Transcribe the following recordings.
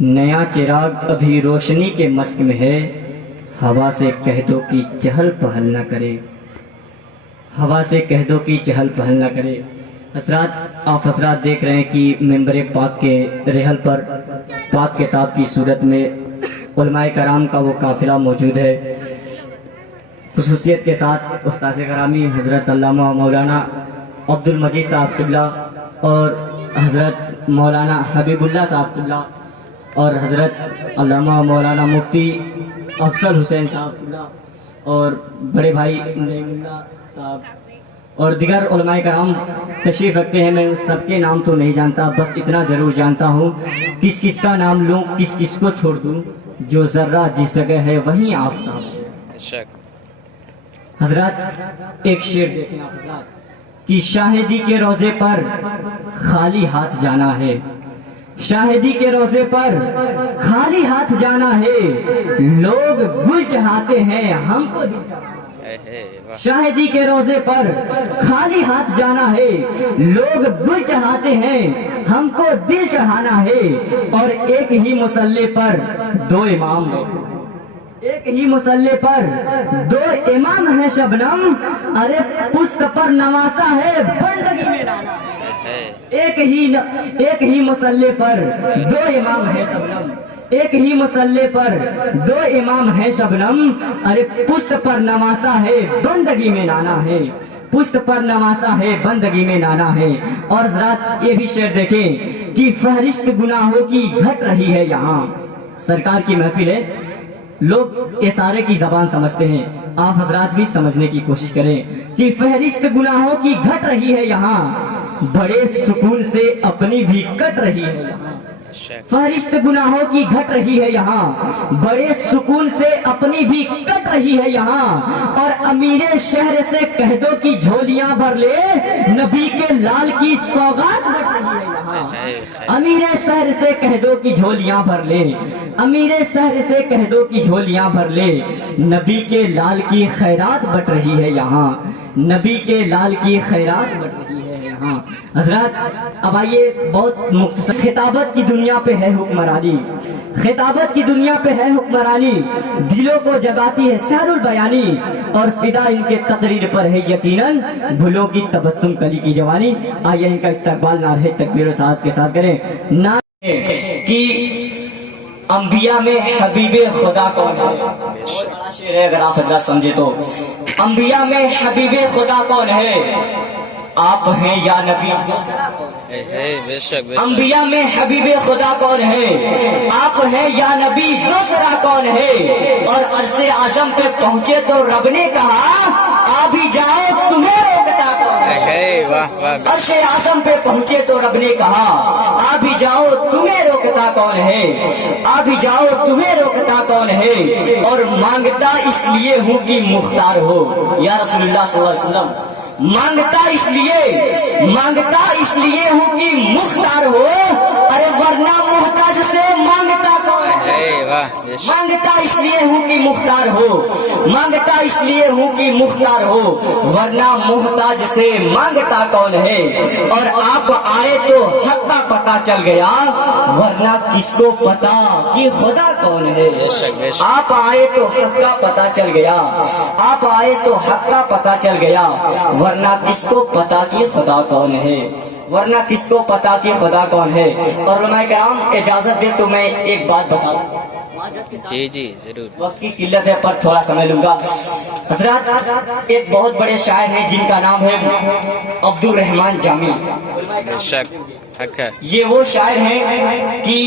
نیا چراغ ابھی روشنی کے مشق میں ہے، ہوا سے کہہ دو کہ چہل پہل نہ کرے، ہوا سے کہہ دو کہ چہل پہل نہ کرے۔ حضرات، آپ حضرات دیکھ رہے ہیں کہ ممبر پاک کے رحل پر پاک کتاب کی صورت میں علماء کرام کا وہ قافلہ موجود ہے، خصوصیت کے ساتھ استاد گرامی حضرت علامہ مولانا عبد المجید صاحب قبلہ اور حضرت مولانا حبیب اللہ صاحب قبلہ اور حضرت علامہ مولانا مفتی افضل حسین صاحب قبلہ اور بڑے بھائی نعیم اللہ صاحب اور دیگر علماء کرام تشریف رکھتے ہیں۔ میں سب کے نام تو نہیں جانتا، بس اتنا ضرور جانتا ہوں کس کس کا نام لوں، کس کس کو چھوڑ دوں، جو ذرہ جس جگہ ہے وہیں آفتاب ہے۔ حضرات ایک شعر دیکھیں آپ حضرات کہ شاہدی کے روزے پر خالی ہاتھ جانا ہے، شاہدی کے روزے پر خالی ہاتھ جانا ہے، لوگ گل چڑھاتے ہیں ہم کو دل چڑھانا ہے۔ شاہدی کے روزے پر خالی ہاتھ جانا ہے، لوگ گل چڑھاتے ہیں ہم کو دل چڑھانا ہے، اور ایک ہی مصلے پر دو امام ہیں، ایک ہی مصلے پر دو امام ہیں شبنم، ارے پشت پر نواسا ہے بندگی میں نانا ہے۔ ایک ہی مصلے پر دو امام ہیں شبنم، ایک ہی مصلے پر دو امام ہیں شبنم، ارے پشت پر نواسا ہے بندگی میں نانا ہے، پشت پر نواسا ہے بندگی میں نانا ہے۔ اور حضرات یہ بھی شعر دیکھیں کہ فہرست گناہوں کی گھٹ رہی ہے یہاں، سرکار کی محفل ہے، لوگ اشارے کی زبان سمجھتے ہیں، آپ حضرات بھی سمجھنے کی کوشش کریں کہ فہرست گناہوں کی گھٹ رہی ہے یہاں، بڑے سکون سے اپنی بھی کٹ رہی ہے یہاں، فہرست گناہوں کی گھٹ رہی ہے یہاں، بڑے سکون سے اپنی بھی کٹ رہی ہے یہاں، اور امیر شہر سے کہہ دو کہ جھولیاں بھر لے، نبی کے لال کی سوغات بٹ رہی ہے یہاں۔ امیر شہر سے کہہ دو کہ جھولیاں بھر لے، امیر شہر سے کہہ دو کہ جھولیاں بھر لے، نبی کے لال کی خیرات بٹ رہی ہے یہاں، نبی کے لال کی خیرات بٹ رہی ہے یہاں۔ حضرات اب آئیے، بہت مختصر، خطابت کی دنیا پہ ہے حکمرانی، خطابت کی دنیا پہ ہے حکمرانی، دلوں کو جگاتی ہے سحر البیانی، اور فدا ان کے تقریر پر ہے یقیناً بھلوں کی تبسم کلی کی جوانی۔ آئیے ان کا استقبال نعرہ تکبیر و سعادت کے ساتھ کریں۔ کہ انبیاء میں حبیب خدا کون ہے؟ بہت بڑا شعر ہے اگر آپ حضرات سمجھے تو۔ انبیاء میں حبیب خدا کون ہے؟ آپ ہیں یا نبی دوسرا کون ہے؟ انبیاء میں حبیب خدا کون ہے؟ آپ ہیں یا نبی دوسرا کون ہے؟ اور عرش اعظم پہ پہنچے تو رب نے کہا آ بھی جاؤ تمہیں روکتا کون ہے؟ عرش اعظم پہ پہنچے تو رب نے کہا آ بھی جاؤ تمہیں روکتا کون ہے؟ آ بھی جاؤ تمہیں روکتا کون ہے؟ اور مانگتا اس لیے ہوں کہ مختار ہو یا رسول اللہ صلی اللہ علیہ وسلم، مانگتا اس لیے ہوں کہ مختار ہو، ارے ورنہ محتاج سے مانگتا کون ہے؟ مانگتا اس لیے ہوں کہ مختار ہو، مانگتا اس لیے ہوں کہ مختار ہو، ورنہ محتاج سے مانگتا کون ہے؟ اور آپ آئے تو حق کا پتہ چل گیا، ورنہ کس کو پتا کہ خدا کون ہے؟ آپ آئے تو حق کا پتہ چل گیا، آپ آئے تو حق کا پتہ چل گیا، ورنہ کس کو پتا کہ خدا کون ہے؟ ورنہ کس کو پتا کہ خدا کون ہے؟ اور علماء کرام اجازت دے تو میں ایک بات بتا دوں۔ جی ضرور، وقت کی قلت ہے پر تھوڑا سمے لوں گا۔ حضرات ایک بہت بڑے شاعر ہیں جن کا نام ہے عبد الرحمن جامی، یہ وہ شاعر ہیں کہ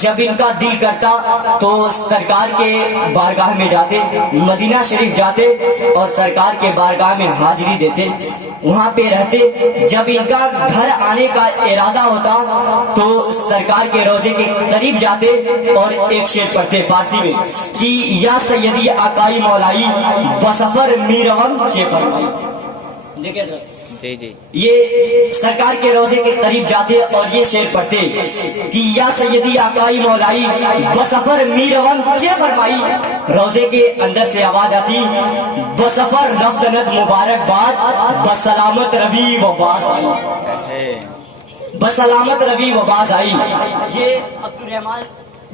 جب ان کا دل کرتا تو سرکار کے بارگاہ میں جاتے، مدینہ شریف جاتے اور سرکار کے بارگاہ میں حاضری دیتے، وہاں پہ رہتے۔ جب ان کا گھر آنے کا ارادہ ہوتا تو سرکار کے روضے کے قریب جاتے اور ایک شعر پڑھتے فارسی میں کہ یا سیدی آقائی مولائی بسفر میروم چے فرمائی۔ دیکھیں جی یہ سرکار کے روضے کے قریب جاتے اور یہ شعر پڑھتے کہ یا سیدی آقائی مولائی بسفر میروم چے فرمائی۔ روضے کے اندر سے آواز آتی بسفر رفتند مبارک باد بسلامت روی و باز آئی، بسلامت روی و باز آئی۔ یہ عبد الرحمن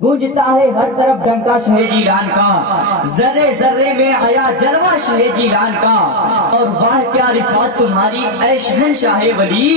گونجتا ہے ہر طرف ڈنکا شاہ جیلان کا، ذرے ذرے میں آیا جلوہ شاہ جیلان کا، اور واہ کیا رفعت تمہاری اے شہنشاہ ولی،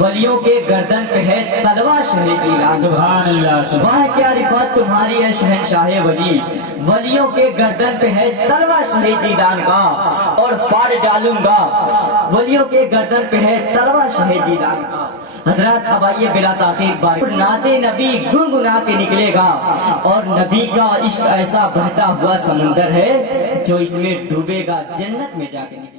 ولیوں کے گردن پہ ہے تلوہ شاہ جیلان، سبحان اللہ واہ کیا رفعت تمہاری اے شہنشاہ ولی، ولیوں کے گردن پہ ہے تلوہ شاہ جیلان کا، اور فاڑ ڈالوں گا ولیوں کے گردن پہ ہے تلوہ شاہ جیلان کا۔ حضرات اب آئیے بلا تاخیر بار نعت نبی گنگنا کے نکلے گا، اور نبی کا عشق ایسا بہتا ہوا سمندر ہے جو اس میں ڈوبے گا جنت میں جا کے نکلے گا۔